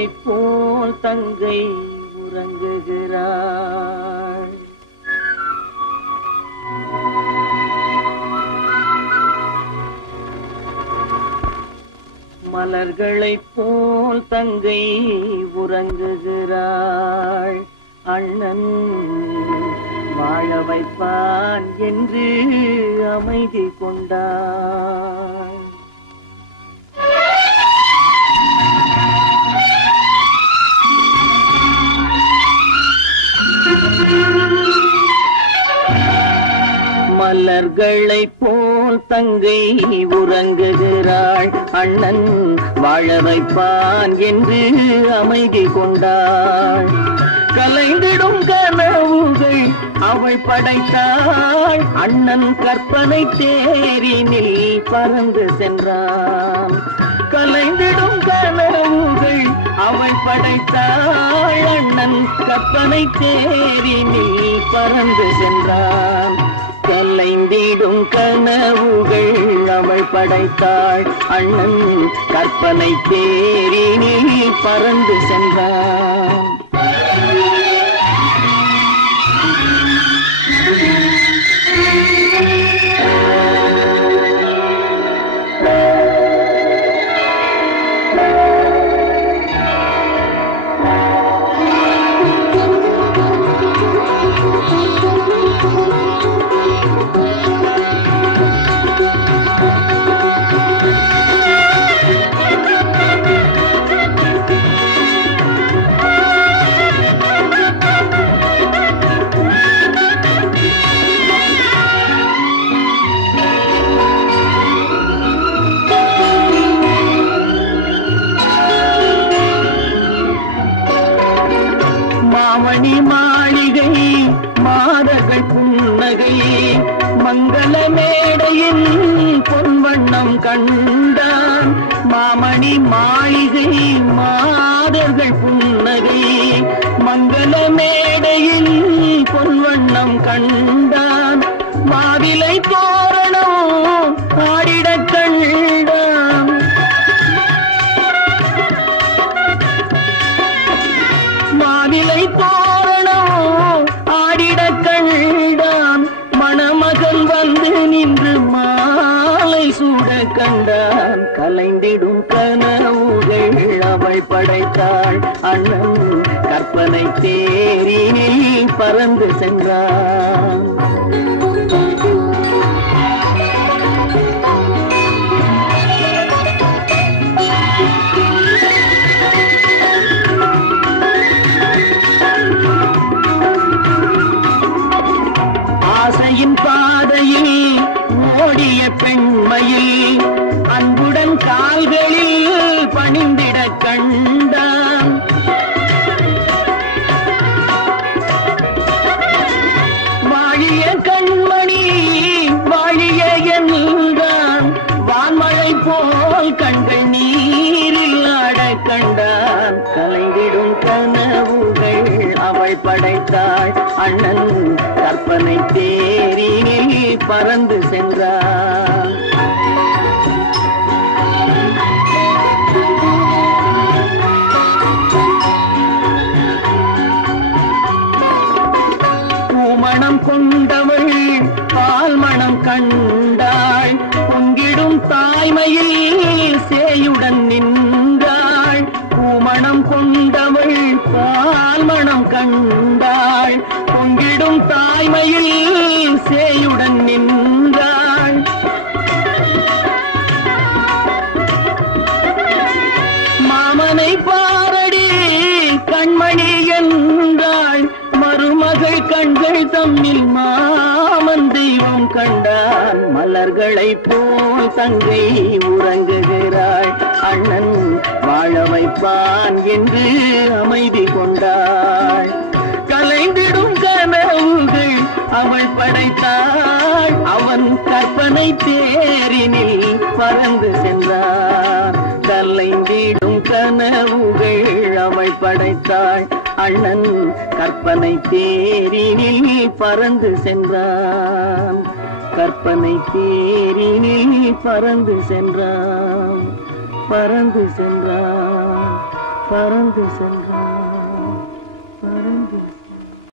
மலர்களைப் போல் தங்கை உறங்குகிறாள். மலர்களைப் போல் தங்கை உறங்குகிறாள். அண்ணன் வாழ வைப்பான் என்று அமைதி கொண்டாள். மலர்களைப் போல் தங்கை உறங்குகிறாள். அண்ணன் வாழ வைப்பான் என்று அமைதி கொண்டாள். கலைந்திடும் கனவுகள் அவள் படைத்தாள். அண்ணன் கற்பனை தேரினில் பறந்து சென்றான். கலைந்திடும் கனவுகள் அவள் படைத்தாள். அண்ணன் கற்பனை தேரினில் பறந்து சென்றான். கலைந்திடும் கனவுகள் அவள் படைத்தாள். அண்ணன் கற்பனை தேரினில் பறந்து சென்றான். மாமணி மாளிகை மாதர்கள் புன்னகை மங்கள மேடையின் பொன்வண்ணம் கண்டான். மாமணி மாளிகை மாதர்கள் புன்னகை மங்கள மேடையின் பொன்வண்ணம் கண்டான். மாவிலை தோரணம் ஆடிடக் கண்டான். மாவிலை தோரணம் ஆடிடக் கண்டான். மணமகன் வந்து நின்று மாலை சூட கண்டான். கலைந்திடும் கனவுகள் அவள் படைத்தாள். அண்ணன் கற்பனை தேரினில் பறந்து சென்றான். ஆசையின் பாதையில் ஓடிய பெண்மையில் அன்புடன் கால்களில் பணிந்திட கண்டான். வாழிய கண்மணி வாழிய என்றான். வான்மழை போல் கண்கள் நீரில் ஆட கண்டான். கலைந்திடும் கனவுகள் அவள் படைத்தாள். அண்ணன் கற்பனை தேரினில் பறந்து சென்றான். பூமணம் கொண்டவள் பால் மணம் கண்டாள். பொங்கிடும் தாய்மையில் சேயுடன் நின்றாள். பூமணம் கொண்டவள் பால் மணம் கண்டாள். பொங்கிடும் தாய்மையில் சேயுடன் நின்றாள். மாமனை பாரடி கண்மணி என்றாள். மருமகள் கண்கள் தம்மில் மாமன் தெய்வம் கண்டான். மலர்களைப் போல் தங்கை உறங்குகிறாள். அண்ணன் வாழ வைப்பான் என்று அமைதி கொண்டாள். கலைந்திடும் கனவுகள் அவள் படைத்தாள். அவன் கற்பனை தேரினில் பறந்து சென்றான். கலைந்திடும் கனவுகள் அவள் படைத்தாள். அண்ணன் கற்பனை தேரினில் பறந்து சென்றான். கற்பனை தேரினில் பறந்து சென்றான். பறந்து சென்றான். பறந்து சென்றான்.